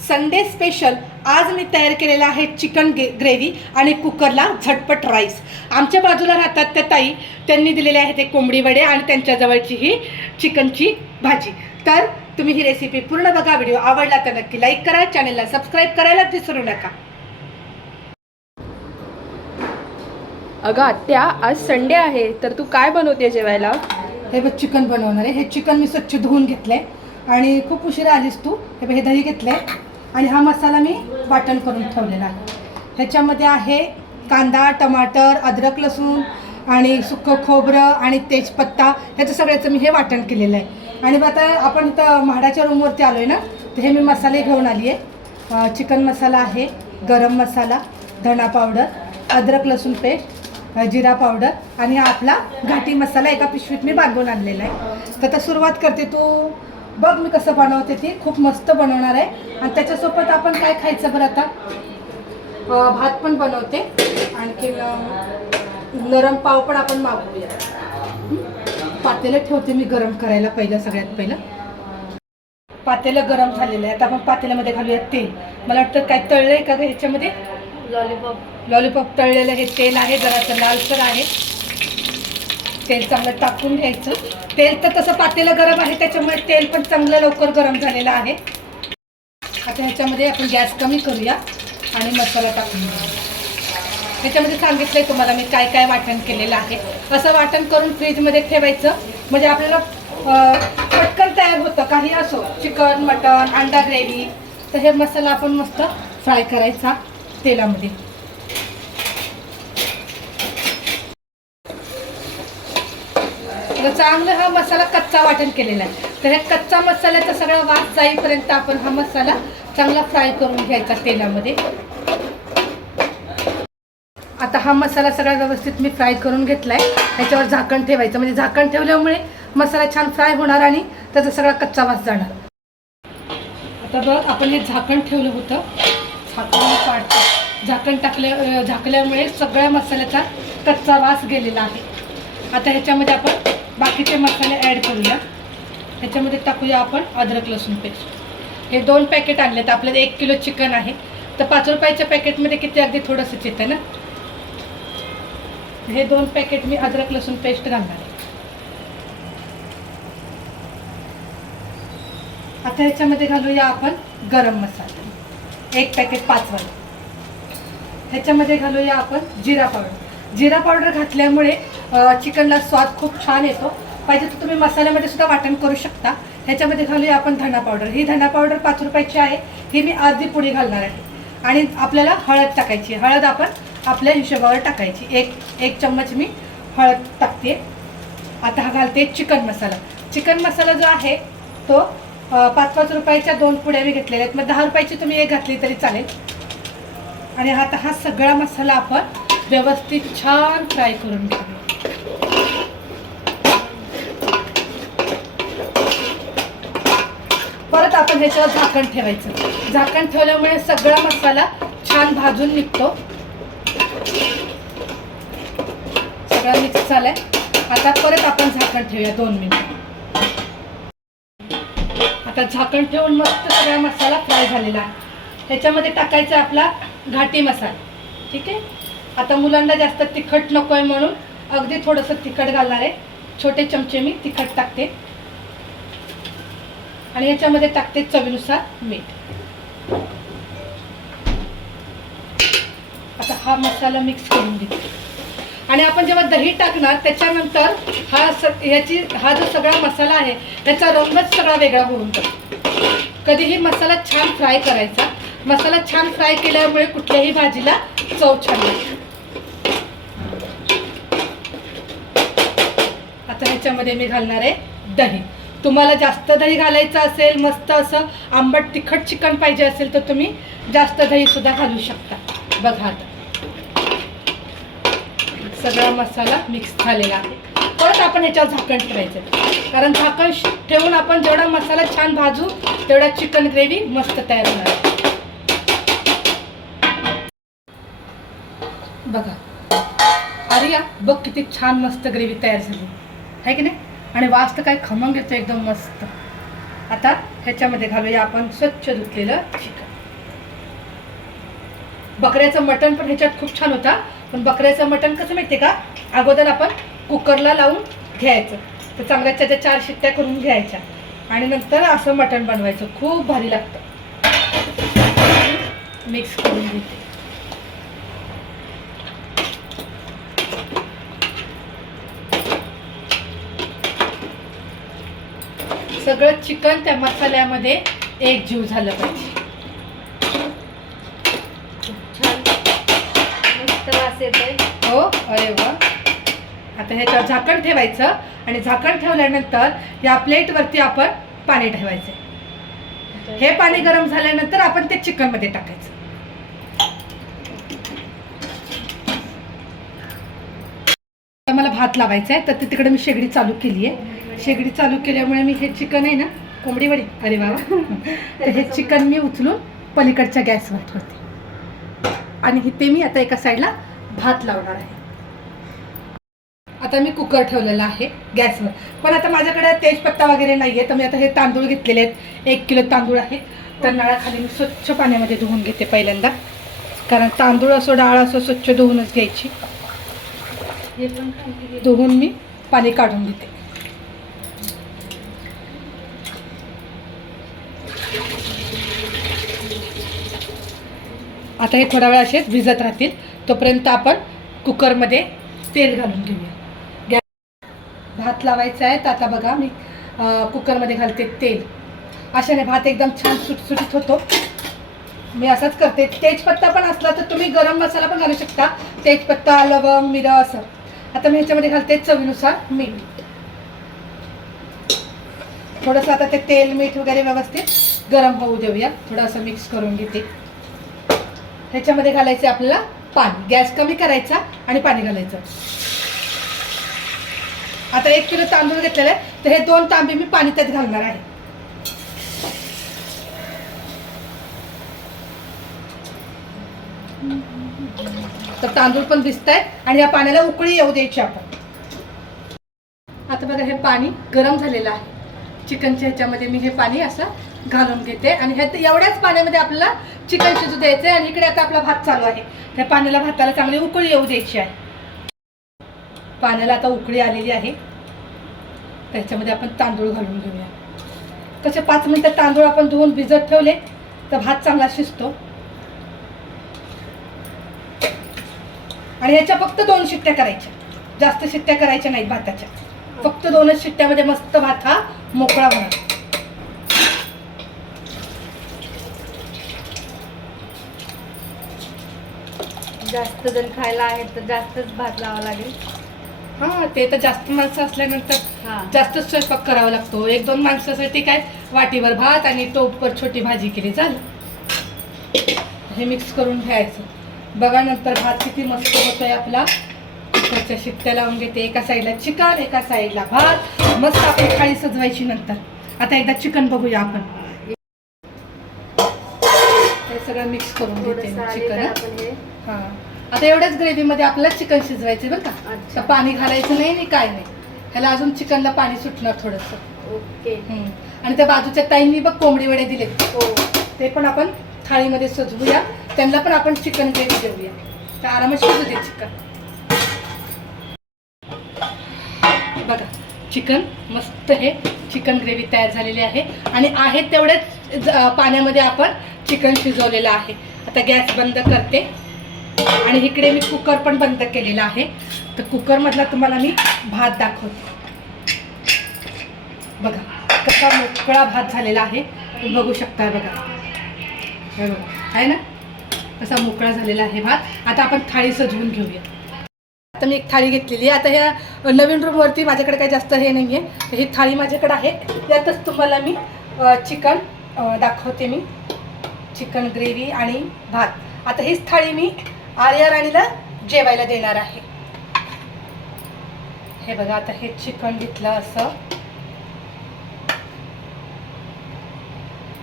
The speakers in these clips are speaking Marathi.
संडे स्पेशल आज मी तयार केलेला आहे चिकन ग्रेव्ही आणि कुकरला झटपट राईस। आमच्या बाजूला राहतात त्या ताई, त्यांनी दिलेले आहे ते कोंबडी वडे आणि त्यांच्याजवळची ही चिकनची भाजी। तर तुम्ही ही रेसिपी पूर्ण बघा, व्हिडिओ आवडला तर नक्की लाईक करा, चॅनलला सबस्क्राईब करायला विसरू नका। अगं आत्या, आज संडे आहे तर तू काय बनवते जेवायला? हे बघ चिकन बनवणार आहे। हे चिकन मी स्वच्छ धुवून घेतले आणि खूप उशिरा आलीस तू। हे बघ, हे दही घेतले आणि हा मसाला मी वाटण करून ठेवलेला आहे। ह्याच्यामध्ये आहे कांदा, टमाटर, अद्रक, लसूण आणि सुकं खोबरं आणि तेजपत्ता, ह्याचं सगळ्याचं मी हे वाटण केलेलं आहे। आणि आता आपण इथं म्हाडाच्या रूमवरती आलो आहे ना, तर हे मी मसाले घेऊन आली आहे। चिकन मसाला आहे, गरम मसाला, धना पावडर, अद्रक लसूण पेस्ट, जिरा पावडर आणि हा आपला घाटी मसाला एका पिशवीत मी बांधून आणलेला आहे। तर आता सुरुवात करते। तू बघ मी कसं बनवते, ती खूप मस्त बनवणार आहे। आणि त्याच्यासोबत आपण काय खायचं बरं आता? भात पण बनवते, आणखी नरम पाव पण आपण मागवूया। पातेलं ठेवते मी गरम करायला। सगळ्यात पहिलं पातेलं गरम झालेलं आहे। आता आपण पातेल्यामध्ये घालूया तेल। मला वाटतं काय तळलं आहे का ग ह्याच्यामध्ये? लॉलीपॉप तळलेलं हे तेल आहे, जरासं लालसर आहे। तेल चांगलं टाकून घ्यायचं। तेल तर तसं पातेलं गरम आहे, त्याच्यामुळे तेल पण चांगलं लवकर गरम झालेलं आहे। आता ह्याच्यामध्ये आपण गॅस कमी करूया आणि मसाला टाकून घेऊया। ह्याच्यामध्ये सांगितलंय तुम्हाला मी काय काय वाटण केलेलं आहे। असं वाटण करून फ्रीजमध्ये ठेवायचं, म्हणजे आपल्याला पटकन तयार होतं। काही असो, चिकन, मटन, अंडा ग्रेव्ही, तर हे मसाला आपण मस्त फ्राय करायचा तेलामध्ये। चांगलं हा मसाला कच्चा वाटण केलेला आहे, तर ह्या कच्चा मसाल्याचा सगळा वास जाईपर्यंत आपण हा मसाला चांगला फ्राय करून घ्यायचा तेलामध्ये। आता हा मसाला सगळा व्यवस्थित मी फ्राय करून घेतलाय। ह्याच्यावर झाकण ठेवायचं, म्हणजे झाकण ठेवल्यामुळे मसाला छान फ्राय होणार आणि त्याचा सगळा कच्चा वास जाणार। आता बघ, आपण हे झाकण ठेवलं होतं, झाकण झाकल्यामुळे सगळ्या मसाल्याचा कच्चा वास गेलेला आहे। आता ह्याच्यामध्ये आपण बाकीचे मसाले ॲड करूया। ह्याच्यामध्ये टाकूया आपण अद्रक लसूण पेस्ट। हे 2 पॅकेट आणले, तर आपल्याला 1 किलो चिकन आहे, तर 5 रुपयाच्या पॅकेटमध्ये किती अगदी थोडंसंच येतं ना। हे 2 पॅकेट मी अद्रक लसूण पेस्ट घालणार आहे। आता ह्याच्यामध्ये घालूया आपण गरम मसाला, 1 पॅकेट 5 वाला। ह्याच्यामध्ये घालूया आपण जिरा पावडर। जिरा पावडर घातल्यामुळे चिकनला स्वाद खूप छान येतो। पाहिजे तर तुम्ही मसाल्यामध्ये सुद्धा वाटण करू शकता। ह्याच्यामध्ये घालूया आपण धना पावडर। ही धना पावडर 5 रुपयाची आहे, ही मी अर्धी पुडी घालणार आहे। आणि आपल्याला हळद टाकायची। हळद आपण आपल्या हिशोबावर टाकायची। एक चम्मच मी हळद टाकते। आता हा घालते चिकन मसाला। चिकन मसाला जो आहे तो 5-5 रुपयाच्या 2 पुड्या मी घेतलेल्या आहेत, मग 10 रुपयाची तुम्ही 1 घातली तरी चालेल। आणि आता हा सगळा मसाला आपण व्यवस्थित छान फ्राय करून घेऊया। परत आपण ह्याच्यावर झाकण ठेवायचं। झाकण ठेवल्यामुळे सगळा मसाला छान भाजून निघतो। सगळा मिक्स झालाय। आता परत आपण झाकण ठेवूया 2 मिनिट। आता झाकण ठेवून मस्त सगळा मसाला फ्राय झालेला आहे। ह्याच्यामध्ये टाकायचा आपला घाटी मसाला, ठीक आहे। आता मुलांना जास्त तिखट नको आहे म्हणून अगदी थोडंसं तिखट घालणार आहे। छोटे चमचे मी तिखट टाकते आणि ह्याच्यामध्ये टाकते चवीनुसार मीठ। आता हा मसाला मिक्स करून घेते। आणि आपण जेव्हा दही टाकणार त्याच्यानंतर हा जो सगळा मसाला आहे त्याचा रंगच सगळा वेगळा होऊन जातो। कधीही मसाला छान फ्राय करायचा। मसाला छान फ्राय केल्यामुळे कुठल्याही भाजीला चव छान लागते। आता ह्याच्यामध्ये मी घालणार आहे दही। तुम्हाला जास्त दही घालायचं असेल, मस्त असं आंबट तिखट चिकन पाहिजे असेल, तर तुम्ही जास्त दही सुद्धा घालू शकता। बघा, आता सगळा मसाला मिक्स झालेला आहे। परत आपण ह्याच्यावर झाकण ठेवायचं, कारण झाकण ठेवून आपण जेवढा मसाला छान भाजू तेवढा चिकन ग्रेव्ही मस्त तयार होणार आहे। बघा आर्या, बघ किती छान मस्त ग्रेव्ही तयार झाली आहे की नाही? आणि वास तर काय खमंग येतो एकदम मस्त। आता ह्याच्यामध्ये घालूया आपण स्वच्छ धुतलेलं चिकन। बकऱ्याचं मटण पण ह्याच्यात खूप छान होता. पण बकऱ्याचं मटण कसं माहिती आहे का, अगोदर आपण कुकरला लावून घ्यायचं, तर चांगल्या त्याच्या 4 शिट्ट्या करून घ्यायच्या आणि नंतर असं मटण बनवायचं. खूप भारी लागतं. मिक्स करून घेते. सगळं चिकन त्या मसाल्यामध्ये एकजीव झालं पाहिजे. छान मस्त वास येतोय. हो, अरे वा. आता ह्याच्यावर झाकण ठेवायचं आणि झाकण ठेवल्यानंतर या प्लेटवरती आपण पाणी ठेवायचं. हे पाणी गरम झाल्यानंतर आपण ते चिकनमध्ये टाकायचं. आता मला भात लावायचा आहे, तर तिकडे मी शेगडी चालू केली आहे. शेगडी चालू केल्यामुळे मी हे चिकन आहे ना, कोंबडी वडी, अरे बाबा, तर हे चिकन मी उचलून पलीकडच्या गॅसवर ठेवते आणि इथे मी आता एका साईडला भात लावणार आहे. आता मी कुकर ठेवलेला आहे गॅसवर, पण आता माझ्याकडे तेजपत्ता वगैरे नाही आहे, तर मी आता हे तांदूळ घेतलेले आहेत. 1 किलो तांदूळ आहे. तर नळाखाली मी स्वच्छ पाण्यामध्ये धुवून घेते पहिल्यांदा, कारण तांदूळ असो डाळ असो स्वच्छ धुवूनच घ्यायची. हे पण खाली धुवून मी पाणी काढून घेते. आता हे थोडा वेळ असेच भिजत राहतील, तोपर्यंत आपण कुकरमध्ये तेल घालून घेऊया. भात लावायचा आहे, तर आता बघा मी कुकरमध्ये घालते तेल. अशाने भात एकदम छान सुटसुटीत होतो. मी असंच करते. तेजपत्ता पण असला तर तुम्ही गरम मसाला पण घालू शकता, तेजपत्ता, लवंग, मिरं असं. आता मी ह्याच्यामध्ये घालते चवीनुसार मीठ. थोडंसं आता ते तेल मीठ वगैरे व्यवस्थित गरम होऊ देऊया. थोडं असं मिक्स करून घेते. ह्याच्यामध्ये घालायचं आपल्याला पाणी. गॅस कमी करायचा आणि पाणी घालायचं. आता 1 किलो तांदूळ घेतलेला आहे, तर हे 2 तांबे मी पाणी त्यात घालणार आहे. तर तांदूळ पण दिसत आहेत आणि या पाण्याला उकळी येऊ द्यायची आपण. आता बघा हे पाणी गरम झालेलं आहे. चिकनच्या ह्याच्यामध्ये मी हे पाणी असं घालून घेते आणि ह्यात एवढ्याच पाण्यामध्ये आपल्याला चिकन शिजू द्यायचं आहे. आणि इकडे आता आपला भात चालू आहे. त्या पाण्याला भाताला चांगली उकळी येऊ द्यायची आहे. पाण्याला आता उकळी आलेली आहे, त्याच्यामध्ये आपण तांदूळ घालून घेऊया. कसे 5 मिनिटं तांदूळ आपण धुवून भिजत ठेवले तर भात चांगला शिजतो. आणि ह्याच्या फक्त 2 शिट्ट्या करायच्या, जास्त शिट्ट्या करायच्या नाहीत भाताच्या. फक्त 2च शिट्ट्यामध्ये मस्त भात हा मोकळा होणार. जास्त जण खायला आहेत तर जास्तच भात लावावा लागेल. हां, ते तर जास्त माणसं असल्यानंतर जास्तच स्वयंपाक करावा लागतो. 1-2 माणसासाठी काय वाटीभर भात आणि टोपभर छोटी भाजी केली झालं. हे मिक्स करून घ्यायचं. बघा नंतर भात किती मस्त होतोय आपला. कुकरच्या शिट्ट्या लावून घेते. एका साईडला चिकन, एका साईडला भात. मस्त आपली थाळी सजवायची नंतर. आता एकदा चिकन बघूया आपण. हे सगळं मिक्स करून घेते चिकन. हां, आता एवढ्याच ग्रेव्हीमध्ये आपल्याला चिकन शिजवायचं बरं का. तर पाणी घालायचं नाही आणि काय नाही. ह्याला अजून चिकनला पाणी सुटणार थोडंसं. ओके. आणि त्या बाजूच्या ताईंनी बघ कोंबडी वडे दिलेत, हो, ते पण आपण थाळीमध्ये सजवूया. त्यांना पण आपण चिकन ग्रेव्ही देऊया. तर आरामात शिजू दे चिकन. बघा चिकन मस्त, हे चिकन ग्रेव्ही तयार झालेली आहे. आणि आहे तेवढ्याच पाण्यामध्ये आपण चिकन शिजवलेलं आहे. आता गॅस बंद करते आणि इकडे मी कुकर पण बंद केलेला आहे. तर कुकरमधला तुम्हाला मी भात दाखवते. बघा कसा मोकळा भात झालेला आहे, तुम्ही बघू शकता. बघा आहे ना, कसा मोकळा झालेला आहे भात. आता आपण थाळी सजवून घेऊया. आता मी एक थाळी घेतलेली आहे. आता ह्या नवीन रूमवरती माझ्याकडे काही जास्त हे नाही आहे, तर ही थाळी माझ्याकडे आहे. त्यातच तुम्हाला मी चिकन दाखवते. मी चिकन ग्रेव्ही आणि भात. आता हीच थाळी मी आर्या राणीला जेवायला देणार आहे. हे बघा, आता हे चिकन घेतलं असं.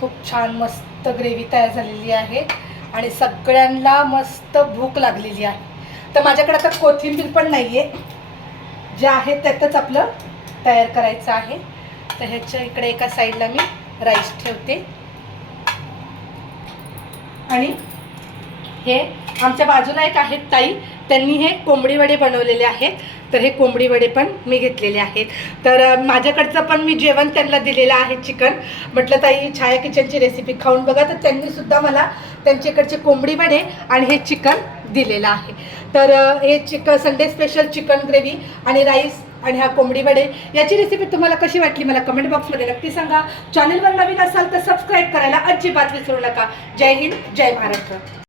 खूप छान मस्त ग्रेव्ही तयार झालेली आहे आणि सगळ्यांना मस्त भूक लागलेली आहे. तर माझ्याकडे आता कोथिंबीर पण नाही आहे, जे आहे त्यातच आपलं तयार करायचं आहे. तर ह्याच्या इकडे एका साईडला मी राईस ठेवते आणि हे आमच्या बाजूला एक आहेत ताई, त्यांनी हे कोंबडी वडे बनवलेले आहेत. तर हे कोंबडी वडे पण मी घेतलेले आहेत. तर माझ्याकडचं पण मी जेवण त्यांना दिलेलं आहे चिकन. म्हटलं ताई छाया किचनची रेसिपी खाऊन बघा. तर त्यांनीसुद्धा मला त्यांच्याकडचे कोंबडी वडे आणि हे चिकन दिलेलं आहे. तर हे संडे स्पेशल चिकन ग्रेव्ही आणि राईस आणि हा कोंबडी वडे याची रेसिपी तुम्हाला कशी वाटली मला कमेंट बॉक्समध्ये नक्की सांगा. चॅनलवर नवीन असाल तर सबस्क्राईब करायला अजिबात विसरू नका. जय हिंद, जय महाराष्ट्र.